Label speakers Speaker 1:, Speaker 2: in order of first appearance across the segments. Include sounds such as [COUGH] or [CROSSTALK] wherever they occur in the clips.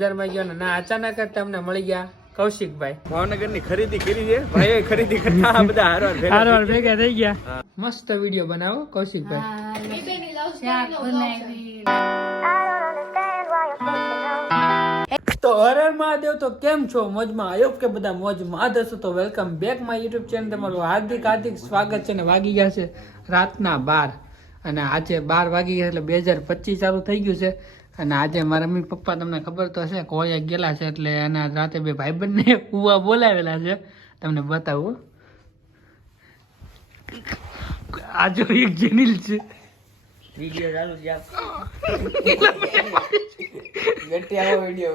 Speaker 1: બજારમાં ગયો ના અચાનક જ તમને મળી ગયા કૌશિકભાઈ.
Speaker 2: ભાવનગર ખરીદી કરી છે. ભાઈ ખરીદી કરતા બધા હારવાર ભેગા
Speaker 1: હારવાર ભેગા થઈ ગયા. મસ્ત વીડિયો બનાવો કૌશિકભાઈ. તો હરણ મહાદેવ તો કેમ છો? મોજમાં આયો કે બધા મોજમાં જ તો welcome back my YouTube channel. તમારું હાર્દિક હાર્દિક સ્વાગત છે ને વાગી ગયા છે રાતના બાર. અને આજે બાર વાગી ગયા એટલે બે હજાર પચીસ ચાલુ થઈ ગયું છે. અને આજે મારા મમ્મી પપ્પા તમને ખબર તો હશે કોળિયા ગયેલા છે એટલે એના રાતે બે ભાઈબંધને ઉવા બોલાવેલા છે. તમને બતાવું આજો એક જેનિલ છે.
Speaker 2: વીડિયો ચાલુ છે [LAUGHS]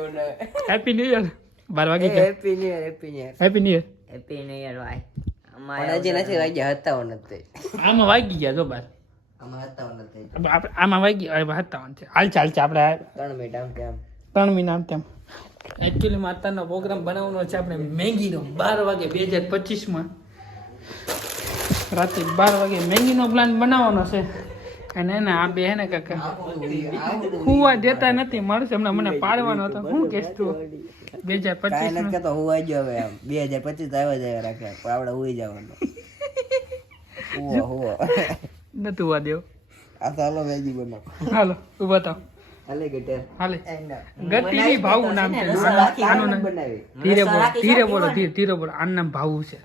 Speaker 2: બનાવે.
Speaker 1: હેપી ન્યુ યર બાર વાગી
Speaker 2: happy new year happy new year
Speaker 1: happy new year
Speaker 2: happy new year ભાઈ. પણ હજી નથી વાગ્યા હતા નથી.
Speaker 1: આમાં વાગી ગયા જો બાર.
Speaker 2: આમાં
Speaker 1: વાગી ગયા છે હાલ ચાલ છે. આપણે
Speaker 2: ત્રણ મિનિટ આમ કેમ?
Speaker 1: ત્રણ મહિના આમ તેમ. એકચ્યુઅલી માતાનો પ્રોગ્રામ બનાવવાનો છે આપણે મેંગીનો બાર વાગે બે હજાર પચીસમાં. રાત્રે બાર વાગે મેંગીનો પ્લાન બનાવવાનો છે. અને એને આ બે ને કાકા હુવા દેતા નથી મળશે. હમણાં મને પાડવાનો હતો. શું કેસ તું? બે હજાર પચીસ
Speaker 2: તો કહેતો હું આવી હવે બે હજાર પચીસ આવ્યા જાય રાખે. પણ આપણે ઉઈ જવાનું. હુવા [LAUGHS] હુવો.
Speaker 1: નતું હોવા દેવ.
Speaker 2: આ ચાલો હાલો વેજી બનો
Speaker 1: હાલો તું બતાવ
Speaker 2: હાલે ગટર.
Speaker 1: હાલે. ગતિની ભાવ નામ છે આનું નામ.
Speaker 2: બનાવી.
Speaker 1: ધીરે બોલો ધીરે બોલો ધીરે ધીરે બોલો. આનું નામ ભાવ છે.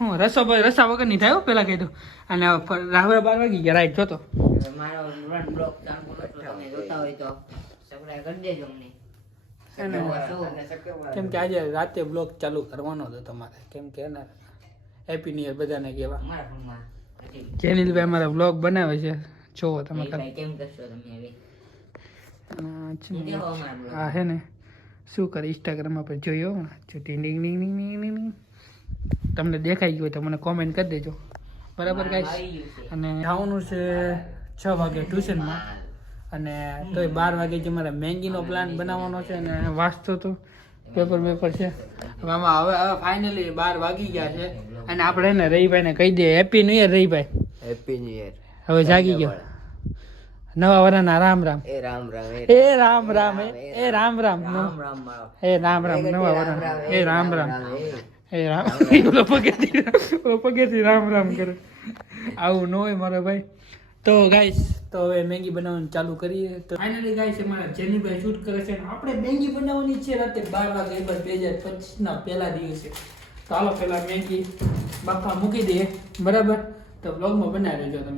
Speaker 1: હું રસો ભાઈ રસા વગર નહીં થાય પેલા પેલા કીધું. અને રાહુલ બાર વાગી ગયા રાઈટ જોતો. કેમ કે આજે રાતે બ્લોગ ચાલુ કરવાનો હતો તમારે. કેમ કે ને હેપી ન્યુ બધાને કહેવા. જેનિલભાઈ અમારા બ્લોગ બનાવે છે? જોવો તમે કેમ કરશો તમે ને, આ હે ને શું કરે ઇન્સ્ટાગ્રામ પર જોયો જો ટીંગ ટીંગ ટીંગ ટીંગ ટીંગ. તમને દેખાઈ ગયું હોય તો મને કોમેન્ટ કરી દેજો. બરાબર ગાઈસ અને જવાનું છે છ વાગે ટ્યુશનમાં. અને તોય બાર વાગે જે મારે મેંગીનો પ્લાન બનાવવાનો છે. અને વાંચતો તો. પેપર પેપર છે. હવે આમાં હવે હવે ફાઇનલી બાર વાગી ગયા છે. અને આપણે એને રહીભાઈને કહી દે happy new year રહીભાઈ
Speaker 2: happy new year
Speaker 1: હવે જાગી ગયો. નવા વરાના રામ રામ.
Speaker 2: એ રામ રામ એ
Speaker 1: રામ રામ એ રામ રામ એ રામ રામ નવા વરાના એ રામ રામ એ. રામ ઓલો પગેથી ઓલો પગેથી રામ રામ કરે. આવું ન હોય મારો ભાઈ. તો ગાઈસ તો હવે મેગી બનાવવાનું ચાલુ કરીએ. તો ફાઇનલી ગાઈસ અમારા જેનીભાઈ શૂટ કરે છે. આપણે મેગી બનાવવાની છે રાતે બાર વાગે બસ બે હજાર પચીસના પહેલા દિવસે. તો પેલા પહેલા મેગી બાફા મૂકી દઈએ. બરાબર? તો બ્લોગમાં બનાવી લેજો તમે.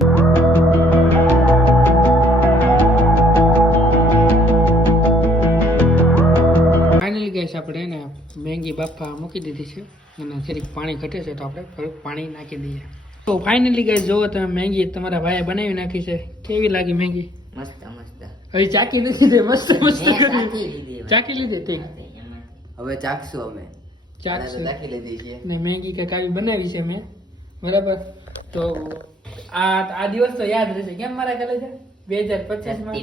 Speaker 1: ફાઇનલી ગેસ આપણે એને મેંગી બાફા મૂકી દીધી છે. અને જરીક પાણી ઘટે છે તો આપણે થોડુંક પાણી નાખી દઈએ. તો ફાઇનલી ગેસ જુઓ તમે મેંગી તમારા ભાઈએ બનાવી નાખી છે. કેવી લાગી મેંગી?
Speaker 2: મસ્ત મસ્ત.
Speaker 1: હવે ચાકી લીધી મસ્ત મસ્ત. ચાકી લીધી
Speaker 2: હવે ચાખશું અમે.
Speaker 1: ચાખશું.
Speaker 2: નાખી લીધી છે.
Speaker 1: ને મેંગી કંઈક કાવી બનાવી છે મેં. બરાબર? તો આ આ દિવસ તો યાદ રહેશે. કેમ મારા કાલે છે? બે હજાર પચીસમાં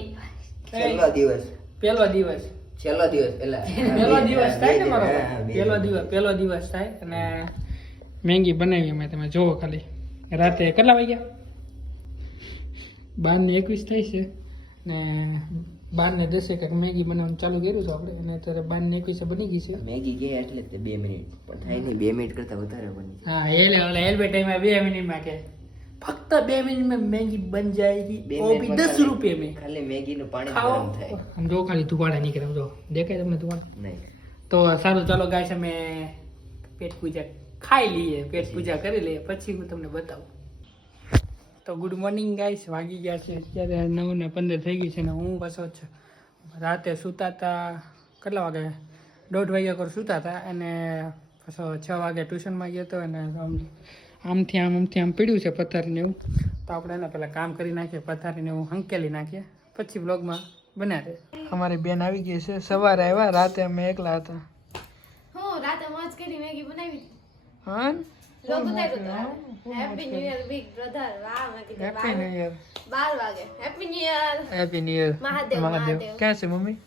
Speaker 2: પહેલો દિવસ.
Speaker 1: પહેલો દિવસ.
Speaker 2: છેલ્લો દિવસ પેલા
Speaker 1: પહેલો દિવસ થાય ને મારો? પહેલો દિવસ પહેલો દિવસ થાય. અને મેંગી બનાવી અમે તમે જોવો ખાલી. રાતે કેટલા વાગ્યા? બાર ને એકવીસ થાય છે. ને બાર ને દસે કંઈક મેગી બનાવવાનું ચાલુ કર્યું છે આપણે. અને અત્યારે બાર ને એકવીસે બની ગઈ છે.
Speaker 2: મેગી ગઈ એટલે તે બે મિનિટ. પણ થાય નહીં બે મિનિટ કરતા વધારે બની
Speaker 1: હા એલે ઓલે એલબે ટાઈમ બે મિનિટમાં કે. ફક્ત બે મિનિટમાં મેગી બન જાયગી ઓ બી દસ રૂપિયા મેં.
Speaker 2: ખાલી મેગી નું પાણી ગરમ થાય.
Speaker 1: આમ જો ખાલી ધુવાડા નીકળે જો. દેખાય તમને ધુવાડા?
Speaker 2: નહીં.
Speaker 1: તો સારું ચાલો ગાઈસ અમે પેટ પૂજા ખાઈ લઈએ પેટ પૂજા કરી લઈએ. પછી હું તમને બતાવું. તો ગુડ મોર્નિંગ ગાઈસ વાગી ગયા છે. અત્યારે નવ ને પંદર થઈ ગઈ છે ને હું પાછો જ રાતે સૂતા હતા કેટલા વાગે? દોઢ વાગ્યા કર સૂતા હતા અને પાછો છ વાગે ટ્યુશનમાં ગયો હતો અને આમથી આમ આમથી આમ પીડ્યું છે પથારીને એવું. તો આપણે એને પહેલાં કામ કરી નાખીએ પથારીને એવું હંકેલી નાખીએ. પછી બ્લોગમાં બનાવે અમારી બેન આવી ગઈ છે. સવારે આવ્યા રાતે અમે એકલા હતા.
Speaker 3: હા રાતે મોજ કરી મેગી બનાવી.
Speaker 1: હા
Speaker 3: ઉતાર્યું happy new year big brother વાહ મેં કીધું
Speaker 1: હેપી ન્યુ યર
Speaker 3: બાર વાગે. Happy new year
Speaker 1: happy new year
Speaker 3: Mahadev, Mahadev.
Speaker 1: ક્યાં છે મમ્મી?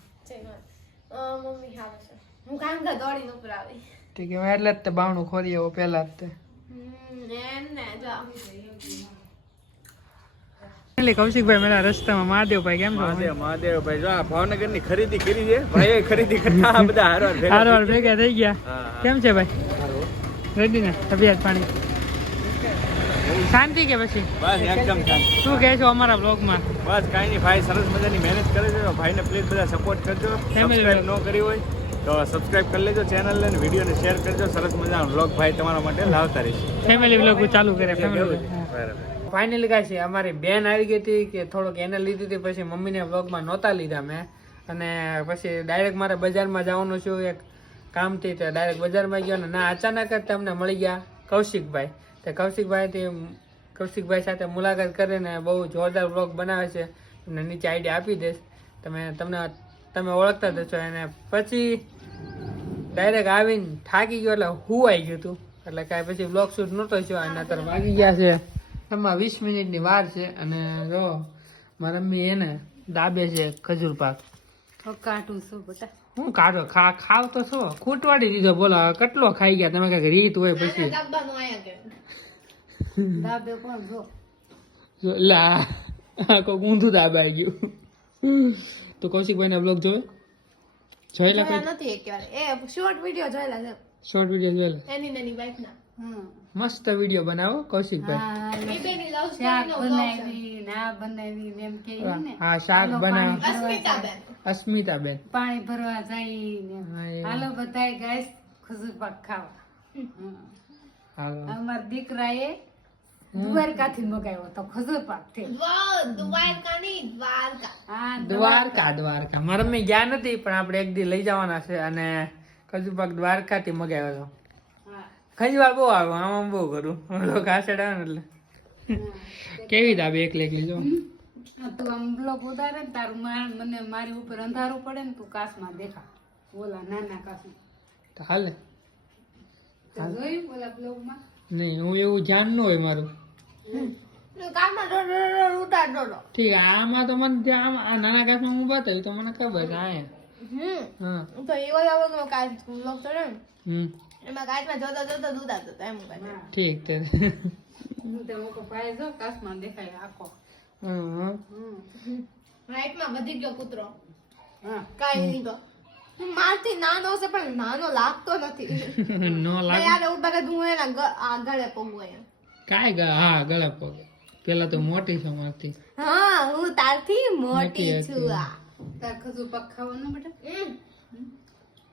Speaker 3: મમ્મી છે. હું કામ કા દોડીને ઉપર આવી.
Speaker 1: ઠીક છે એટલે જ તે બાવણું ખોરી આવો પહેલા જ તે. કૌશિકભાઈ મેરા રસ્તામાં મહાદેવભાઈ કેમ છે?
Speaker 4: મહાદેવ મહાદેવ ભાઈ જો આ ભાવનગરની ખરીદી કરી છે. ભાઈ ખરીદી કરતા બધા હારવાર ભેગા
Speaker 1: ભેગા થઈ ગયા. કેમ છે ભાઈ? રેડી ને તબિયત પાણી. શાંતિ કે પછી?
Speaker 4: બસ એકદમ શાંતિ.
Speaker 1: શું કહે છો અમારા બ્લોગમાં
Speaker 4: બસ કાંઈ નહીં ભાઈ સરસ મજાની મહેનત કરે છે. ભાઈને પ્લીઝ બધા સપોર્ટ કરજો. સબસ્ક્રાઇબ ન કરી હોય તો સબસ્ક્રાઇબ કરી લેજો ચેનલ ને વિડીયોને શેર કરજો. સરસ મજાનો બ્લોગ ભાઈ તમારા માટે લાવતા રહીશ.
Speaker 1: ફેમિલી બ્લોગ ચાલુ કરે ફેમિલી
Speaker 4: બરાબર.
Speaker 1: ફાઇનલી કાંઈ છે અમારી બેન આવી ગઈ હતી કે થોડોક એને લીધી હતી પછી મમ્મીને વ્લોગમાં નહોતા લીધા મેં. અને પછી ડાયરેક્ટ મારે બજારમાં જવાનું છું એક કામથી તો ડાયરેક્ટ બજારમાં ગયો ને, ના, અચાનક જ તમને મળી ગયા કૌશિકભાઈ. તે કૌશિકભાઈથી કૌશિકભાઈ સાથે મુલાકાત કરીને બહુ જોરદાર બ્લોગ બનાવે છે. તમને નીચે આઈડિયા આપી દઈશ. તમે, તમને, તમે ઓળખતા જ છો એને પછી ડાયરેક્ટ આવીને થાકી ગયો એટલે હું આવી ગયું હતું એટલે કાંઈ પછી બ્લોગ શૂટ નહોતો થયો. અને અત્યારે વાગી ગયા છે. એમાં વીસ મિનિટની વાર છે. અને જો, મારા મમ્મી એને દાબે છે ખજૂર પાક.
Speaker 3: કાઢું છું બટા
Speaker 1: હું કાઢો? ખા ખાવ તો છો. ખૂટવાડી દીધો. બોલો કેટલો ખાઈ ગયા? તમે કંઈક રીત હોય પછી. લા. આ કોઈક ઊંધું દાબાઈ ગયું. તો કૌશિકભાઈ ના બ્લોગ જોવે? જોયેલા
Speaker 5: જોયા નથી એક એ શોર્ટ વિડિયો જોયેલા છે.
Speaker 1: શોર્ટ વીડિયો જોયેલા.
Speaker 5: એની નાની વાઈફ ના.
Speaker 1: મસ્ત વીડિયો બનાવો કૌશિકભાઈ.
Speaker 5: એ બેની લવ સ્ટોરી નો બ્લોગ છે.
Speaker 3: બનાવી ના બનાવી એમ કે
Speaker 1: હા શાક બનાવ.
Speaker 5: અસ્મિતાબેન.
Speaker 3: પાણી ભરવા જાય. હાલો બધાય ગાઈસ ખજૂર પાક ખાવા.
Speaker 1: હાલો.
Speaker 3: અમારા દીકરાએ દ્વારકાથી મગાવ્યો તો ખજૂર
Speaker 5: પાકથી દ્વારકા ની દ્વારકા.
Speaker 3: હા
Speaker 1: દ્વારકા. દ્વારકા. મારા મમ્મી ગયા નથી પણ આપણે એક દી લઈ જવાના છે અને કજુપાક દ્વારકાથી મગાવ્યો હતો.
Speaker 3: હા.
Speaker 1: બહુ આવ્યો આમ આમ બહુ કરું. લોકો આસડ આવે એટલે. કેવી દાબે એક લેખ
Speaker 3: લીધો તું આમ બ્લોક ઉતારે ને તારું માર- મને મારી ઉપર અંધારું પડે ને તું કાસમાં દેખા. ઓલા નાના કાસમાં.
Speaker 1: તો હાલે.
Speaker 3: જોયું ઓલા બ્લોગમાં
Speaker 1: નહીં હું એવું ધ્યાન ન હોય મારું. ઠીક આમાં તો મને આમ આ નાના કાચમાં હું બતાવ્યું તો મને ખબર હા.
Speaker 5: તો એ ઓલા વગર કાચ બ્લોક
Speaker 1: હમ.
Speaker 5: એમાં કાચમાં જોતા જોતા દૂધ આવતો એમ
Speaker 1: ઠીક છે
Speaker 3: તે. દેખાય આખો.
Speaker 1: હમ.
Speaker 3: હમ.
Speaker 5: વધી ગયો કૂતરો. કાઈ નહીં તો. મારથી નાનો છે પણ નાનો લાગતો નથી. [LAUGHS]
Speaker 1: નો લાગે.
Speaker 5: યાર ઊભા કરી હું એના ગ- પગું એમ.
Speaker 1: કાંઈ ગ- હા ગળા પગ. પેલા તો મોટી છે મારથી.
Speaker 5: હા હું તારથી મોટી છું આ.
Speaker 3: તાર ખજૂર પાક ખાવાનો બેટા.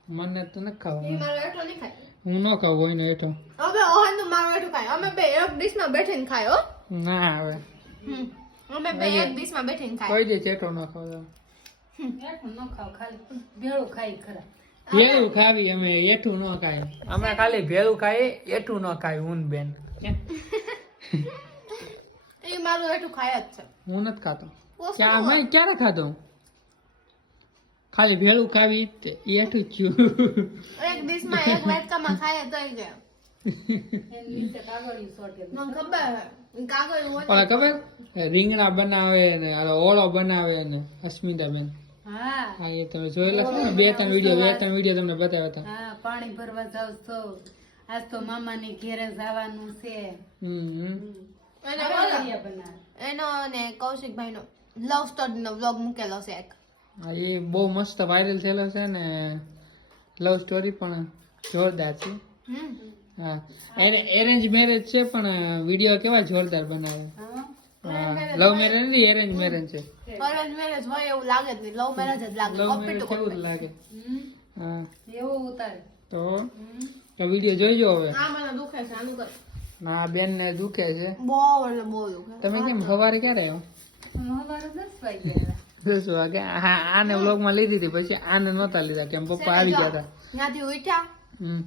Speaker 1: મને તો ન
Speaker 5: ઈ મારો એટલો નહીં ખાય.
Speaker 1: હું ન ખાવ હોય ને એઠો
Speaker 5: હવે ઓહન મારો એટલું ખાય. અમે બે એક ડીશમાં બેઠીને ખાય હો.
Speaker 1: ના આવે
Speaker 5: અમે બે એક ડીશમાં બેઠીને ખાય.
Speaker 1: કોઈ દે ચેટો ન ખાવ
Speaker 3: એટલું ન ખાવ ખાલી ભેળું ખાઈ ખરા.
Speaker 1: ભેળું ખાવી અમે એઠું ન ખાય. અમે ખાલી ભેળું ખાઈએ એઠું ન ખાય હું બેન.
Speaker 5: એ મારું એઠું ખાય જ છે.
Speaker 1: હું નથી ખાતો. ક્યાં મેં ક્યારે ખાતો હું? ખાલી ભેળું ખાવી તે એઠું જ
Speaker 5: એક ડીશમાં એક વાટકામાં ખાય તો ખબર
Speaker 1: ખબર? રીંગણા બનાવે ને ઓળો બનાવે ને અસ્મિતાબેન
Speaker 3: હા.
Speaker 1: હા એ તમે જોયેલા છો ને? બે ત્રણ વીડિયો બે ત્રણ વીડિયો તમને બતાવ્યા હતા.
Speaker 3: હા પાણી ભરવા જાવ તો આજ તો મામાની ઘેરે જવાનું છે.
Speaker 5: એનો ને કૌશિકભાઈ નો લવ સ્ટોરી નો વ્લોગ મૂકેલો છે એક.
Speaker 1: એ બહુ મસ્ત વાયરલ થયેલો છે ને લવ સ્ટોરી પણ જોરદાર છે. હા એરેન્જ મેરેજ છે પણ વીડિયો કેવા જોરદાર બનાવે.
Speaker 3: હા.
Speaker 1: હા લવ મેરેજ નહીં એરેન્જ મેરેજ છે.
Speaker 5: અરેન્જ મેરેજ હોય એવું લાગે જ લવ મેરેજ જ લાગે.
Speaker 1: લવ મેરેજ કેવું લાગે. હા.
Speaker 3: એવો ઉતારે.
Speaker 1: તો તો વીડિયો જોઈજો હવે.
Speaker 5: આ મને દુખે છે આનું કર
Speaker 1: ના બેન ને દુખે છે.
Speaker 5: બહુ એટલે બહુ દુખે.
Speaker 1: તમે કેમ સવારે ક્યારે આવ્યો
Speaker 3: સવારે દસ વાગ્યા
Speaker 1: દસ વાગે હા આને લીધી હતી પછી આને નહોતા લીધા કેમ પપ્પા આવી ગયા હતા
Speaker 5: ત્યાંથી ઉઠ્યા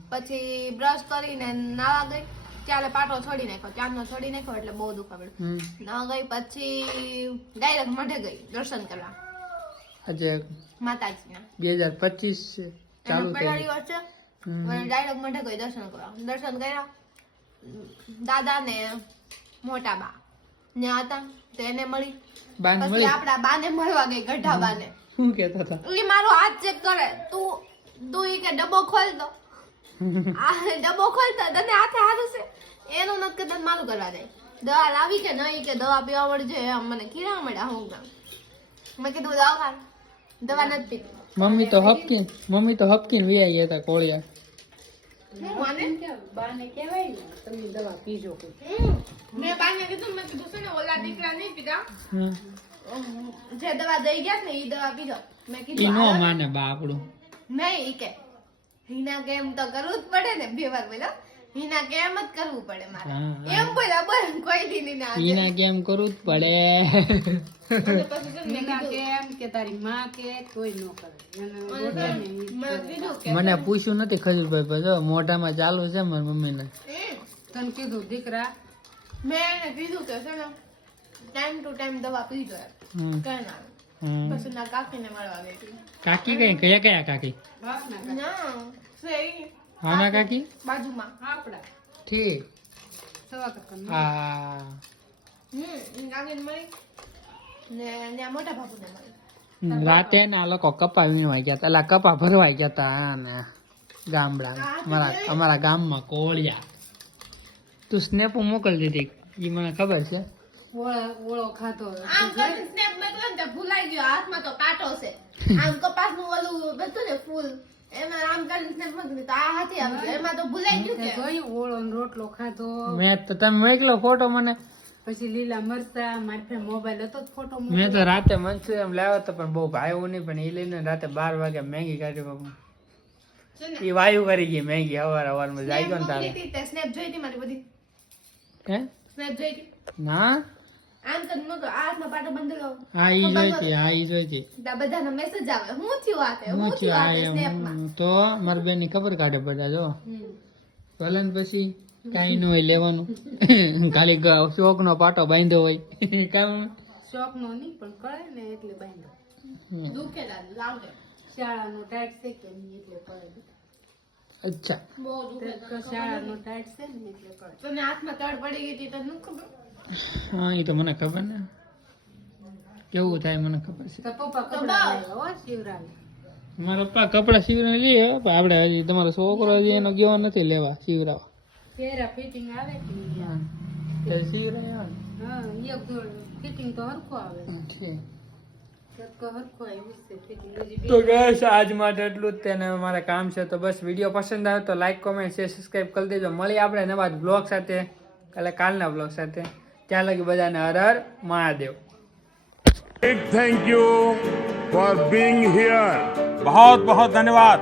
Speaker 5: પછી બ્રશ કરીને નાવા ગઈ. ત્યારે પાટો છોડી નાખ્યો. ત્યારનો છોડી નાખ્યો એટલે બહુ દુખે પડ્યું.
Speaker 1: હમ.
Speaker 5: નાવા ગઈ પછી ડાયરેક્ટ મઢે ગઈ દર્શન કરવા.
Speaker 1: આજે
Speaker 5: માતાજીના.
Speaker 1: બે હજાર પચીસ છે. ચાલુ
Speaker 5: પહેલા દિવસ છે. ડાયરેક્ટ મઢે ગઈ દર્શન કરવા. દર્શન કર્યા. દાદા ને મોટા બા. ને હતા તેને મળી.
Speaker 1: બાન મળી.
Speaker 5: આપડા બાને મળવા ગઈ ગઢા બાને.
Speaker 1: શું કેતા હતા?
Speaker 5: એ મારો હાથ ચેક કરે. તું તું એ કે ડબ્બો ખોલ દો. [LAUGHS] આ ડબ્બો ખોલતા તને હાથે હાથ હશે. એનું નથી કદાચ મારું કરવા જાય દવા લાવી કે નહીં કે દવા પીવા મળજે એમ મને કીડા મળ્યા હું ના મેં કીધું દવા ખા દવા નથી પીતી.
Speaker 1: મમ્મી તો હપકીન મમ્મી તો હપકીન વી ગયા હતા કોળિયા.
Speaker 3: બાને કહેવાય ને તમે દવા પીજો
Speaker 5: મેં બાને કીધું મેં કીધું છે ને ઓલા દીકરા નહીં પીતા જે દવા દઈ ગયા ને એ દવા પીજો મેં કીધું
Speaker 1: નો
Speaker 5: હાલો.
Speaker 1: માને બા આપણું
Speaker 5: નહીં ઈ કે હિના કે એમ તો કરવું જ પડે ને બે વાર બોલો હિના કેમ જ કરવું પડે મારે. એમ બોલા બોલ કોઈ દી નહીં ના
Speaker 1: ઈના કેમ કરવું જ પડે.
Speaker 5: ને
Speaker 3: કે તારી માં કે કોઈ ન કરે. ને
Speaker 1: મને પૂછ્યું નથી ખજૂરભાઈ જો મોઢામાં ચાલુ છે મારી મમ્મીને.
Speaker 3: તને કીધું દીકરા.
Speaker 5: મેં એને કીધું કે છે ને ટાઈમ ટુ ટાઈમ દવા પીજો કઈ પછી ના કાકીને મળવા ગઈ
Speaker 1: કાકી કઈ? કયા કયા કાકી?
Speaker 3: બાપના ઘરે.
Speaker 5: ના
Speaker 1: કાકી?
Speaker 5: બાજુમાં
Speaker 3: આપડા
Speaker 1: ઠીક.
Speaker 3: સવા કાકા
Speaker 1: હા.
Speaker 5: હમ ઈ મળી ને ને મોટા બાપુને મળી.
Speaker 1: રાતે ના લોકો કપા વીણવા ગયા હતા એટલે કપા ભરવા ગયા હતા ને ગામડા અમારા અમારા ગામમાં કોળિયા. તું સ્નેપો મોકલી દીધી. એ મને ખબર છે.
Speaker 3: ઓળો ઓળો ખાતો
Speaker 5: આમ સ્નેપ મોકલ્યો ને ભૂલાઈ ગયો. હાથમાં તો કાંટો છે. [LAUGHS] આમ કપાસનું ઓલું બધું ને ફૂલ.
Speaker 3: રોટલો ખાધો.
Speaker 1: મેં તો તમે મોકલો ફોટો મને.
Speaker 3: પછી લીલા મરચા મારી મોબાઈલ હતો ફોટો
Speaker 1: મેં તો રાતે મંચુરિયમ લાવ્યો હતો પણ બહુ ભાવ્યું નહીં પણ એ લઈને રાતે બાર વાગે મેગી કાઢી બાપુ. એ વાયુ કરી ગઈ મેગી અવાર અવારમાં જાય ગયો ને તારે.
Speaker 5: તે સ્નેપ જોઈ હતી મારી બધી.
Speaker 1: હે?
Speaker 5: સ્નેપ જોઈ હતી.
Speaker 1: ના?
Speaker 5: આમ કરીને મોકલો આ હાથમાં પાટો બંધેલો
Speaker 1: હા ઈ જોઈતી હા ઈ જોઈતી.
Speaker 5: ત્યાં બધાનો મેસેજ આવે. હું થયું આ તે?
Speaker 1: હું
Speaker 5: હું થયું
Speaker 1: આ
Speaker 5: આ તે
Speaker 1: એમ.
Speaker 5: સ્નેપમાં
Speaker 1: તો મારી બેનની ખબર કાઢે બધા જો. પછી કાઈ ન હોય લેવાનું. ખાલી શોખ નો પાટો બાંધ્યો હોય. કામ
Speaker 3: શોખ નો નહીં પણ કરે ને એટલે બાંધો
Speaker 5: દુખે લાગે
Speaker 3: શાળાનો ટાઈટ છે કે નહીં એટલે કરે
Speaker 1: અચ્છા.
Speaker 5: બહુ દુખે
Speaker 3: તો શાળાનો ટાઈટ છે ને એટલે કરે.
Speaker 5: તને હાથમાં તડ પડી ગઈ હતી તને ખબર?
Speaker 1: હા એ તો મને ખબર ને. કેવું થાય મને ખબર છે.
Speaker 3: તો પપ્પા
Speaker 5: તો
Speaker 3: કપડા
Speaker 5: બસ.
Speaker 3: લાવ્યા હો શિવરાને.
Speaker 1: મારા પપ્પા કપડા સીવરાવી લઈએ પણ આપણે હજી તમારો છોકરો હજી એનો ગયો નથી લેવા સીવરાવા
Speaker 3: પહેરા ફિટિંગ આવે કે નહીં?
Speaker 1: એ સીવરાવ્યા
Speaker 3: હા એક ફિટિંગ તો હરખો
Speaker 1: ને ઠીક.
Speaker 3: સરખો હરખો આવ્યું છે ફિટિંગ હજી બે
Speaker 1: તો ગેસ આજ માટે એટલું જ. તેને મારે કામ છે તો બસ વીડિયો પસંદ આવે તો લાઈક કોમેન્ટ શેર સબસ્ક્રાઈબ કરી દેજો. મળી આપણે નવા બ્લોગ સાથે એટલે કાલના બ્લોગ સાથે. ત્યાં લગી બધાને Har Har Mahadev.
Speaker 6: Thank you for being here
Speaker 4: બહુ બહુ ધન્યવાદ